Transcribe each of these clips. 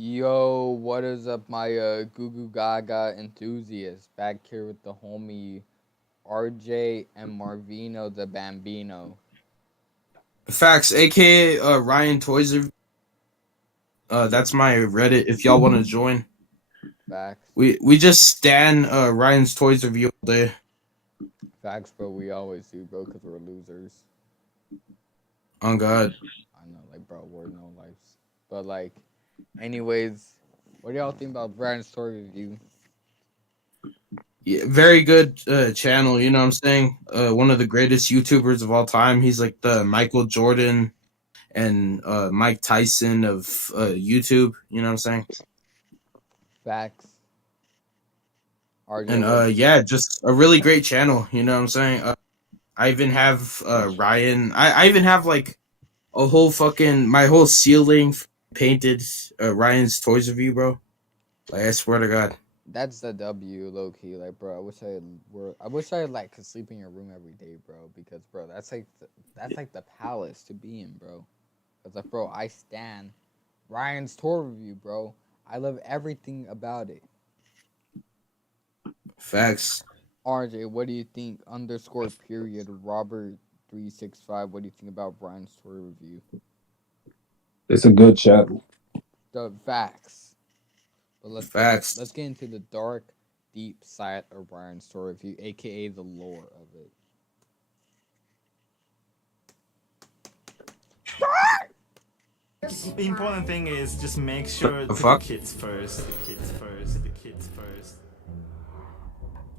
Yo, what is up, my Goo Goo Gaga enthusiasts? Back here with the homie RJ and Marvino the Bambino. Facts, aka Ryan Toys. That's my Reddit. If y'all want to join, Facts. we just stan Ryan's Toys review all day. Facts, bro. We always do, bro, because we're losers. On God. I know, like, bro, we're no lives. But, like, anyways, what do y'all think about Ryan's Toy Review? Yeah, very good channel. You know what I'm saying? One of the greatest YouTubers of all time. He's like the Michael Jordan and Mike Tyson of YouTube. You know what I'm saying? Facts. RJ, And yeah, just a really great channel. You know what I'm saying? I even have Ryan. I even have like a whole fucking my whole ceiling painted Ryan's Toys review, bro. Like I swear to God. that's the W, low key. Like, bro, I wish I like could sleep in your room every day, bro. Because, bro, that's like the palace to be in, bro. Cause like, bro, I stan Ryan's tour review, bro. I love everything about it. Facts. RJ, what do you think? Underscore period Robert365. What do you think about Ryan's tour review? It's a good channel. The facts. But Facts. let's get into the dark, deep side of Ryan's tour review, aka the lore of it. The important thing is just make sure The put fuck? the kids first. The kids first. The kids first.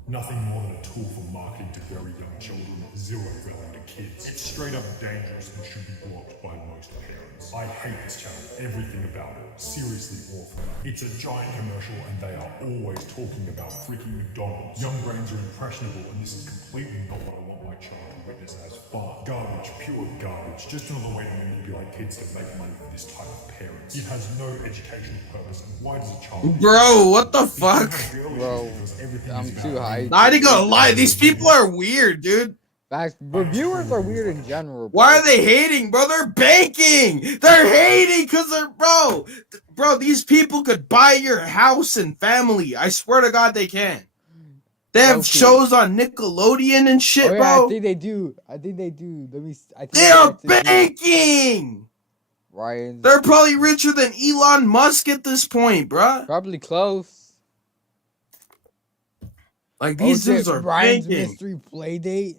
Nothing more than a tool for marketing to very young children, zero value to kids. It's straight up dangerous and should be blocked by most parents. I hate this channel, everything about it. Seriously awful. It's a giant commercial and they are always talking about freaking McDonald's. Young brains are impressionable and this is completely not what I want my child to witness as fun. Garbage, pure garbage. Just another way to manipulate kids to make money for this type of parents. It has no educational purpose and why does a child... Bro, what the fuck? Bro, I'm too high. Not even gonna lie, these people are weird, dude. Facts. Reviewers are weird in general. Bro. Why are they hating, bro? They're banking. They're hating because they're bro. These people could buy your house and family. I swear to God, they can. They have shows on Nickelodeon and shit, yeah, bro. I think they do. Let me. They are banking. Ryan. They're probably richer than Elon Musk at this point, bro. Probably close. Like these dudes are Ryan's banking. mystery play date.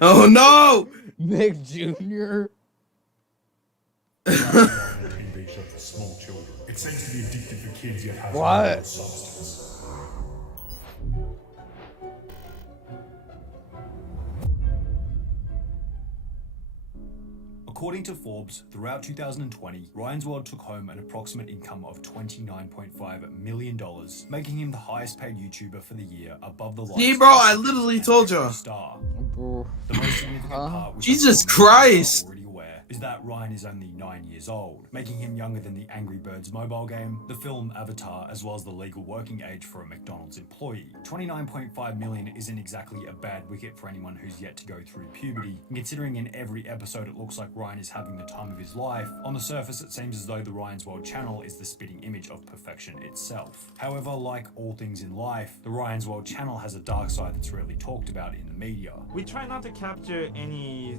Oh no, Nick Jr. TV show for small children. It seems to be addictive for kids yet has What? no real substance. According to Forbes, throughout 2020, Ryan's World took home an approximate income of $29.5 million, making him the highest paid YouTuber for the year, above the likes See, bro, I literally told you. Star. The most significant part, which Jesus I'm sure most Christ. people are already aware, is that Ryan is only 9 years old, making him younger than the Angry Birds mobile game, the film Avatar, as well as the legal working age for a McDonald's employee. $29.5 million isn't exactly a bad wicket for anyone who's yet to go through puberty, and considering in every episode it looks like Ryan is having the time of his life, on the surface it seems as though the Ryan's World channel is the spitting image of perfection itself. However, like all things in life, the Ryan's World channel has a dark side that's rarely talked about in the media. We try not to capture any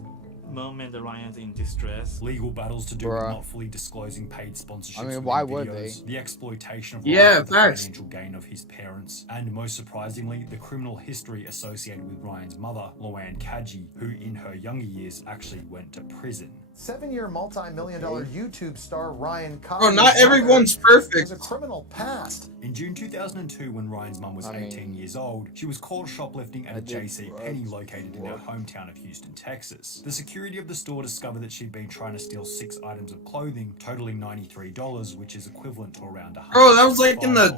moment that Ryan's in distress. Legal battles to do with not fully disclosing paid sponsorships. I mean, why would they? The exploitation of Yeah, Ryan for the facts. financial gain of his parents, and most surprisingly, the criminal history associated with Ryan's mother, Luann Kaji, who in her younger years actually went to prison. 7-year multi-million-dollar YouTube star Ryan Cox. Bro, not everyone's perfect. Has a criminal past. In June 2002, when Ryan's mum was 18 years old, she was caught shoplifting at a JC Penney located in her hometown of Houston, Texas. The security of the store discovered that she'd been trying to steal 6 items of clothing, totaling $93, which is equivalent to around $100. Bro, that was like in the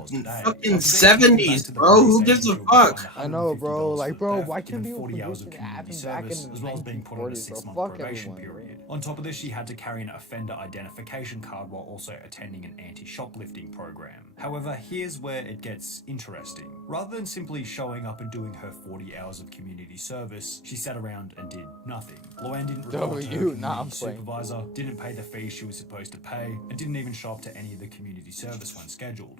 fucking 70s, bro. Who gives a fuck? I know, bro. Like, bro, why can't given people 40 hours of forget community that happened back service, in as well as being put on a 1940s, bro? 6-month Fuck probation everyone, bro. period. On top of this, she had to carry an offender identification card while also attending an anti-shoplifting program. However, here's where it gets interesting. Rather than simply showing up and doing her 40 hours of community service, she sat around and did nothing. Loanne didn't report to her community supervisor, didn't pay the fee she was supposed to pay, and didn't even show up to any of the community service when scheduled.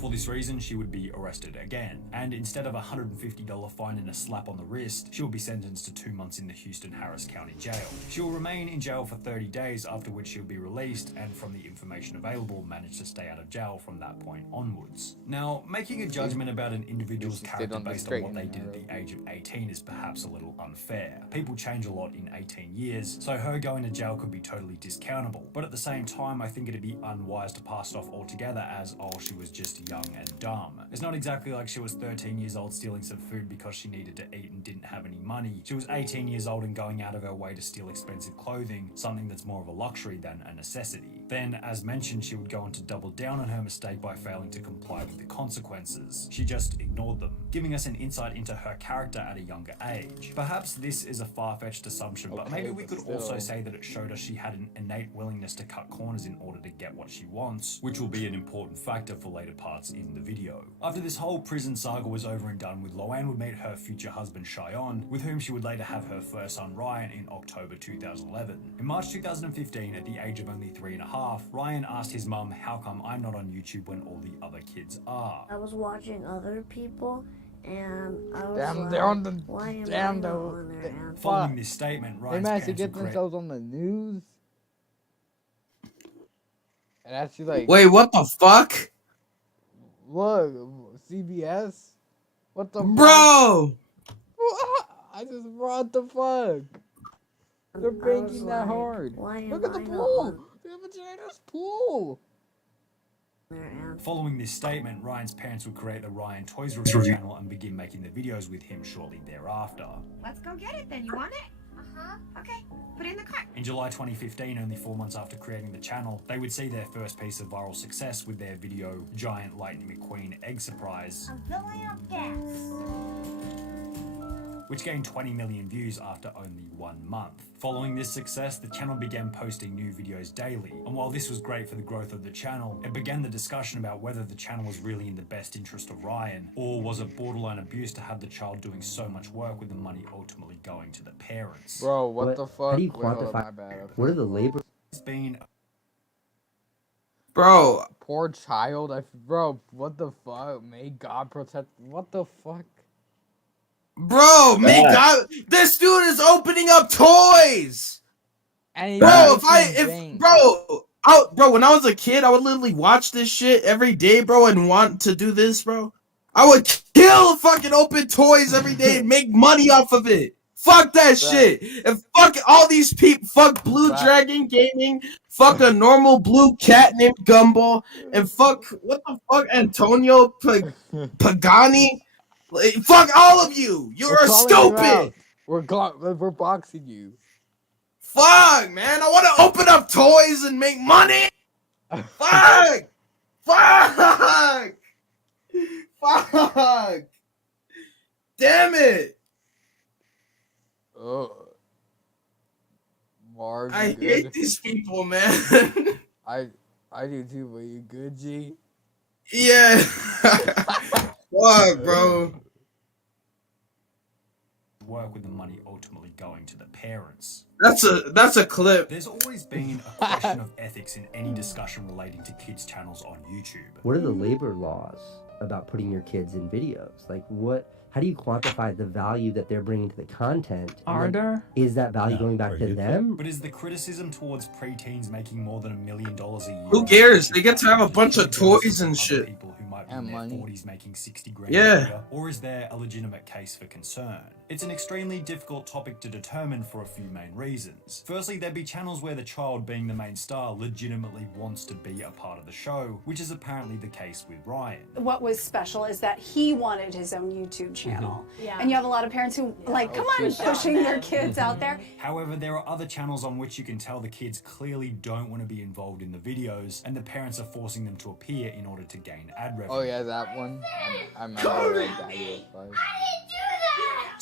For this reason, she would be arrested again, and instead of a $150 fine and a slap on the wrist, she will be sentenced to 2 months in the Houston Harris County Jail. She will remain in jail for 30 days, after which she'll be released, and from the information available, manage to stay out of jail from that point onwards. Now, making a judgment about an individual's character based on what they did at the age of 18 is perhaps a little unfair. People change a lot in 18 years, so her going to jail could be totally discountable. But at the same time, I think it'd be unwise to pass it off altogether as, oh, she was just young and dumb. It's not exactly like she was 13 years old stealing some food because she needed to eat and didn't have any money. She was 18 years old and going out of her way to steal expensive clothing, something that's more of a luxury than a necessity. Then, as mentioned, she would go on to double down on her mistake by failing to comply with the consequences. She just ignored them, giving us an insight into her character at a younger age. Perhaps this is a far-fetched assumption, but maybe we could also say that it showed us she had an innate willingness to cut corners in order to get what she wants, which will be an important factor for later parts in the video. After this whole prison saga was over and done with, Loanne would meet her future husband Cheyenne, with whom she would later have her first son Ryan in October 2011. In March 2015, at the age of only 3.5, Ryan asked his mum, how come I'm not on YouTube when all the other kids are? I was watching other people and I was Damn, like, they're on the why am damn I not though. on there? And Following this statement, They Ryan's managed to parents get would create... themselves on the news. And actually, like, Wait, what the fuck? look, CBS? What the fuck? Bro! I just brought the fuck. They're I was banking that like, hard. why am Look at the I not pool. on They have a ginormous pool. there? And Following this statement, Ryan's parents would create the Ryan ToyReview channel and begin making the videos with him shortly thereafter. Let's go get it then. You want it? Uh-huh. Okay. Put it in the cart. In July 2015, only 4 months after creating the channel, they would see their first piece of viral success with their video, Giant Lightning McQueen Egg Surprise, I'm filling up gas. which gained 20 million views after only 1 month. Following this success, the channel began posting new videos daily, and while this was great for the growth of the channel, it began the discussion about whether the channel was really in the best interest of Ryan, or was it borderline abuse to have the child doing so much work with the money ultimately going to the parents. Bro, what the fuck? How do you Wait, hold on, quantify? my bad. Okay. What are the labor? It's been Bro, Poor child. Bro, what the fuck? May God protect. What the fuck? bro, may God, this dude is opening up toys! And he Bro, makes his bank. bro, when I was a kid, I would literally watch this shit every day, bro, and want to do this, bro. I would kill fucking open toys every day and make money off of it. Fuck that shit. And fuck all these people. Fuck Blue Dragon Gaming. Fuck a normal blue cat named Gumball. And fuck, what the fuck, Antonio Pagani. Like, fuck all of you. You're stupid. We're boxing you. Fuck, man. I want to open up toys and make money. Fuck. Fuck. Fuck. Damn it. Oh. Marv, I you hate good? these people, man. I do too, but you good, G? Yeah. Fuck, bro. work with the money ultimately going to the parents. That's a clip. There's always been a question of ethics in any discussion relating to kids' channels on YouTube. What are the labor laws about putting your kids in videos? Like, how do you quantify the value that they're bringing to the content? Is that value going back to them? But is the criticism towards preteens making more than $1 million a year? Who cares? They get to have a bunch of toys and shit. People who might be in their 40s making 60 grand Yeah. a year, or is there a legitimate case for concern? It's an extremely difficult topic to determine for a few main reasons. Firstly, there'd be channels where the child, being the main star, legitimately wants to be a part of the show, which is apparently the case with Ryan. What was special is that he wanted his own YouTube channel. Yeah. And you have a lot of parents who, like, come on, pushing their kids out there. However, there are other channels on which you can tell the kids clearly don't want to be involved in the videos, and the parents are forcing them to appear in order to gain ad revenue. Oh yeah, that one. I remember that.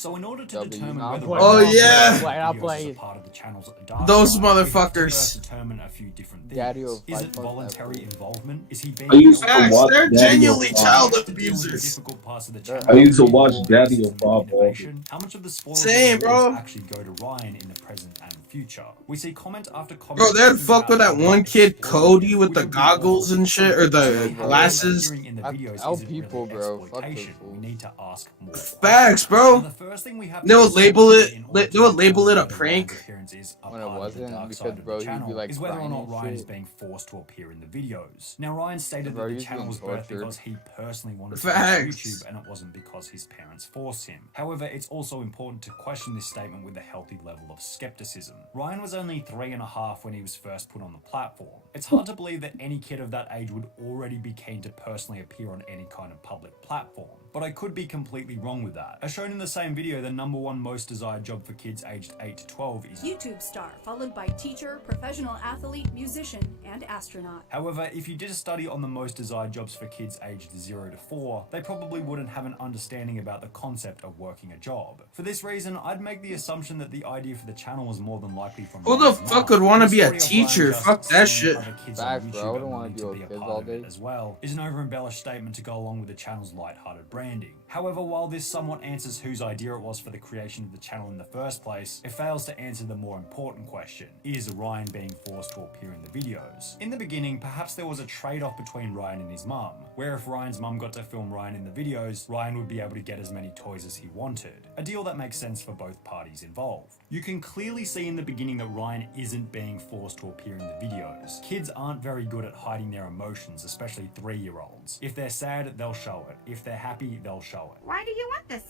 So in order to W, determine not whether play, Oh, Ryan yeah. videos is a part of the channel's dark Those side, we have to motherfuckers. first determine a few different things. Daddy will Is fight it for that voluntary fool. involvement? Is he being I used to held Facts, watch they're Daddy genuinely of child Bob. to deal with the abusers. difficult parts of the I channel? I used to Being watch more Daddy racism of and Bob all day. innovation? How much of the spoils Same, of the rewards bro. actually go to Ryan in the present and future? We see comment after comment. Bro, they'd talking fuck about with that how one Ryan kid, exploited Cody, him, with which the would be awful goggles for and shit, or children. the Hey, bro. glasses. Appearing in the That's videos L isn't people, really bro. Fuck those exploitation. We fools. need to ask more Facts, questions. bro. Now, the first thing we have to They'll decide label in it. order to They'll label it a determine whether prank. Ryan's appearance is a When it part of the wasn't, dark because, side of bro, the he'd be, channel like, is whether or crying not and Ryan is shit. being forced to appear in the videos. Now, Ryan stated Bro, that the he's channel being was birthed tortured. because he personally wanted to be on Facts. YouTube, and it wasn't because his parents forced him. However, it's also important to question this statement with a healthy level of skepticism. Ryan was only 3.5 when he was first put on the platform. It's hard to believe that any kid of that age would already be keen to personally appear on any kind of public platform. But I could be completely wrong with that. As shown in the same video, the #1 most desired job for kids aged 8 to 12 is YouTube star, followed by teacher, professional athlete, musician, and astronaut. However, if you did a study on the most desired jobs for kids aged 0 to 4, they probably wouldn't have an understanding about the concept of working a job. For this reason, I'd make the assumption that the idea for the channel was more than likely from Who the Ryan's fuck mom. would want to The be a story of Ryan teacher? just Fuck that seeing shit. other kids Facts, on bro. I YouTube don't and wanna wanting deal to with be a kids part all of it day. as well is an over-embellished statement to go along with the channel's light-hearted branding. However, while this somewhat answers whose idea it was for the creation of the channel in the first place, it fails to answer the more important question: is Ryan being forced to appear in the videos? In the beginning, perhaps there was a trade-off between Ryan and his mum, where if Ryan's mum got to film Ryan in the videos, Ryan would be able to get as many toys as he wanted. A deal that makes sense for both parties involved. You can clearly see in the beginning that Ryan isn't being forced to appear in the videos. Kids aren't very good at hiding their emotions, especially 3-year-olds. If they're sad, they'll show it. If they're happy, they'll show it. Why do you want this?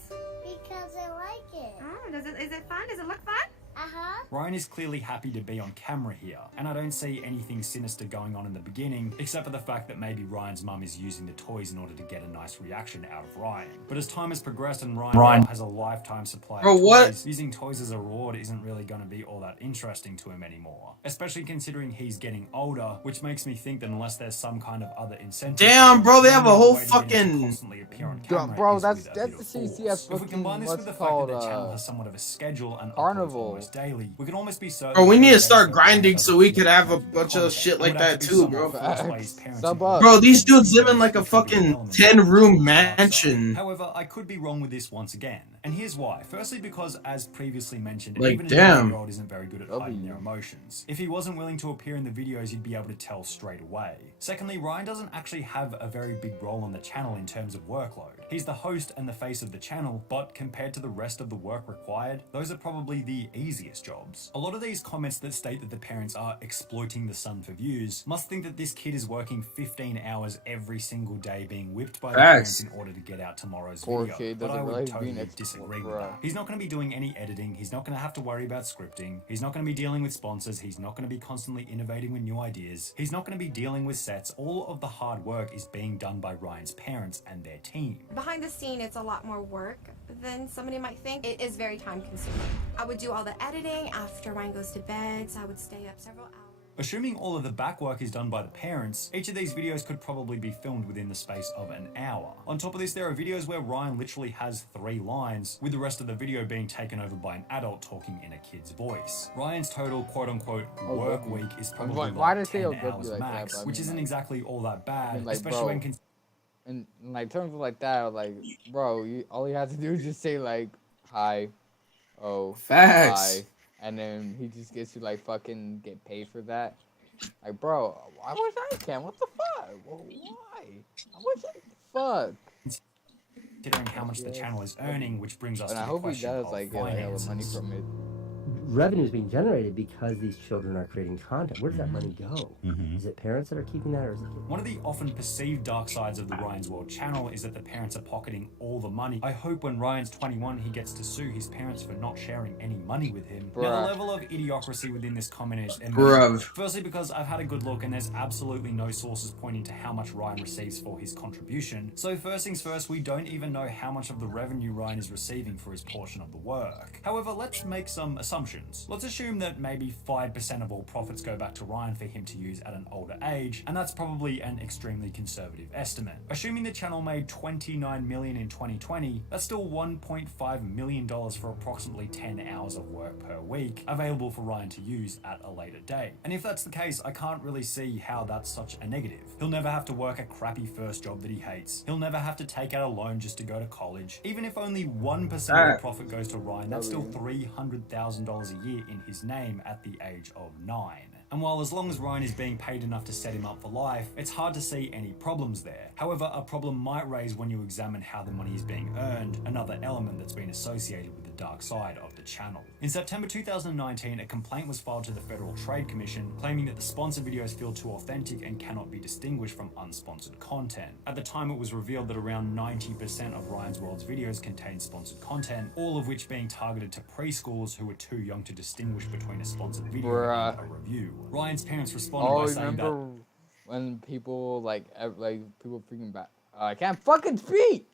Because I like it. Oh, is it fun? Does it look fun? Uh-huh. Ryan is clearly happy to be on camera here, and I don't see anything sinister going on in the beginning, except for the fact that maybe Ryan's mum is using the toys in order to get a nice reaction out of Ryan. But as time has progressed and Ryan has a lifetime supply Bro, of what? toys, using toys as a reward isn't really going to be all that interesting to him anymore. Especially considering he's getting older, which makes me think that unless there's some kind of other incentive... Damn, bro, they have a the whole way to get him to fucking- constantly appear on camera Bro, is that's with a bit the of CCS force. If we combine this with the what's fact that the called, channel has somewhat of a schedule and uploads Carnival. almost daily, we can almost be certain. Bro, we that need to the start days grinding that so we Ryan could have a doesn't bunch of content shit would like have to that be too, somewhat bro. forced by his parents Sub in up. Bro, these order dudes to live in like a which would be an fucking element 10-room of the dark side. mansion. However, I could be wrong with this once again, and here's why. Firstly, because as previously mentioned, Like, even a damn. 9-year-old isn't very good at hiding their emotions. If he wasn't willing to appear in the videos, you'd be able to tell straight away. Secondly, Ryan doesn't actually have a very big role on the channel in terms of workload. He's the host and the face of the channel, but compared to the rest of the work required, those are probably the easiest jobs. A lot of these comments that state that the parents are exploiting the son for views must think that this kid is working 15 hours every single day being whipped by the Facts. parents in order to get out tomorrow's Poor video. kid But doesn't I would realize totally being disagree with bruh. that. He's not going to be doing any editing, he's not going to have to worry about scripting, he's not going to be dealing with sponsors, he's not going to be constantly innovating with new ideas, he's not going to be dealing with sets. All of the hard work is being done by Ryan's parents and their team. Behind the scene, it's a lot more work than somebody might think. It is very time consuming. I would do all the editing after Ryan goes to bed, so I would stay up several hours. Assuming all of the back work is done by the parents, each of these videos could probably be filmed within the space of an hour. On top of this, there are videos where Ryan literally has 3 lines, with the rest of the video being taken over by an adult talking in a kid's voice. Ryan's total quote-unquote work week is probably Why like did they 10 say hours like that, max, but I which mean, isn't like- exactly all that bad, I mean, like, especially bro, when in like terms of like that, like, bro, all you have to do is just say like, hi, oh, Facts. hi, and then he just gets to like fucking get paid for that. Like, bro, I wish I can. What the fuck? Why? I wish I fuck. considering how much the channel is earning, which brings us And to I the hope he question does of like get like hella money finances. from it. Revenue is being generated because these children are creating content. Where does that money go? Is it parents that are keeping that, or is it kids? One of the often perceived dark sides of the Ryan's World channel is that the parents are pocketing all the money. I hope when Ryan's 21 he gets to sue his parents for not sharing any money with him. Now Bruh. the level of idiocracy within this comment is immense. Bruv. Firstly, because I've had a good look and there's absolutely no sources pointing to how much Ryan receives for his contribution. So first things first, we don't even know how much of the revenue Ryan is receiving for his portion of the work. However, let's make some assumptions. assumptions. Let's assume that maybe 5% of all profits go back to Ryan for him to use at an older age, and that's probably an extremely conservative estimate. Assuming the channel made $29 million in 2020, that's still $1.5 million for approximately 10 hours of work per week, available for Ryan to use at a later date. And if that's the case, I can't really see how that's such a negative. He'll never have to work a crappy first job that he hates. He'll never have to take out a loan just to go to college. Even if only 1% of the profit goes to Ryan, that's still $300,000 a year in his name at the age of 9. And while as long as Ryan is being paid enough to set him up for life, it's hard to see any problems there. However, a problem might raise when you examine how the money is being earned, another element that's been associated with the dark side of the channel. In September 2019, a complaint was filed to the Federal Trade Commission claiming that the sponsored videos feel too authentic and cannot be distinguished from unsponsored content. At the time, it was revealed that around 90% of Ryan's World's videos contained sponsored content, all of which being targeted to preschoolers who were too young to distinguish between a sponsored video and a review. Ryan's parents responded by saying that... when people people freaking back. I can't fucking speak.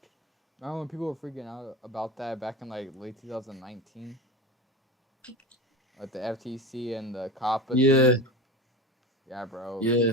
Remember when people were freaking out about that back in like late 2019, like the FTC and the COPPA. Yeah. Thing? Yeah, bro. Yeah.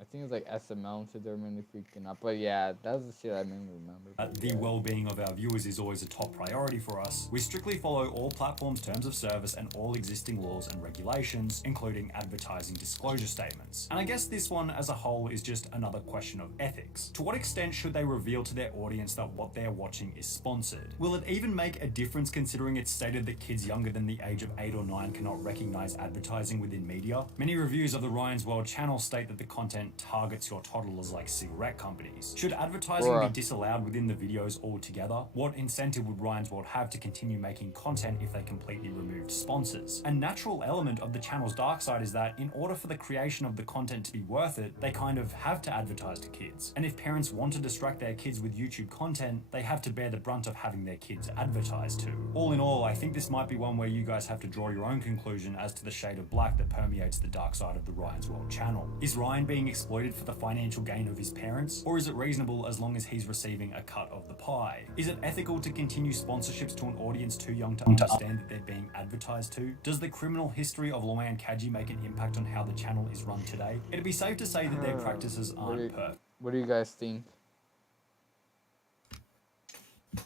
I think it was like SML said they were mainly freaking out, but yeah, that was the shit I mainly remember. The well-being of our viewers is always a top priority for us. We strictly follow all platforms' terms of service and all existing laws and regulations, including advertising disclosure statements. And I guess this one as a whole is just another question of ethics. To what extent should they reveal to their audience that what they're watching is sponsored? Will it even make a difference considering it's stated that kids younger than the age of 8 or 9 cannot recognize advertising within media? Many reviews of the Ryan's World channel state that the content targets your toddlers like cigarette companies. Should advertising be disallowed within the videos altogether? What incentive would Ryan's World have to continue making content if they completely removed sponsors? A natural element of the channel's dark side is that in order for the creation of the content to be worth it, they kind of have to advertise to kids. And if parents want to distract their kids with YouTube content, they have to bear the brunt of having their kids advertised to. All in all, I think this might be one where you guys have to draw your own conclusion as to the shade of black that permeates the dark side of the Ryan's World channel. Is Ryan being exploited for the financial gain of his parents? Or is it reasonable as long as he's receiving a cut of the pie? Is it ethical to continue sponsorships to an audience too young to understand that they're being advertised to? Does the criminal history of Luan Kaji make an impact on how the channel is run today? It'd be safe to say that their practices aren't perfect. What do you guys think?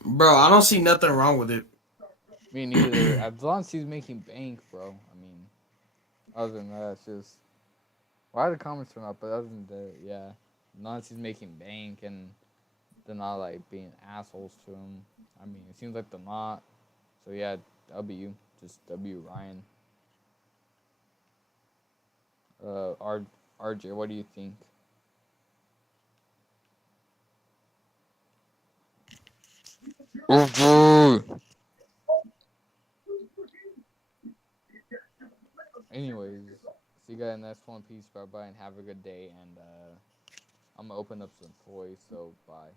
Bro, I don't see nothing wrong with it. Me neither. As long as he's making bank, bro. I mean, other than that, it's just... Why the comments turn up? But other than that, yeah. As long as he's making bank and they're not, like, being assholes to him. I mean, it seems like they're not. So, yeah, W. Just W Ryan. RJ, what do you think? Anyways, see you guys in the next one. Peace, bye-bye, and have a good day. And I'm going to open up some toys, so bye.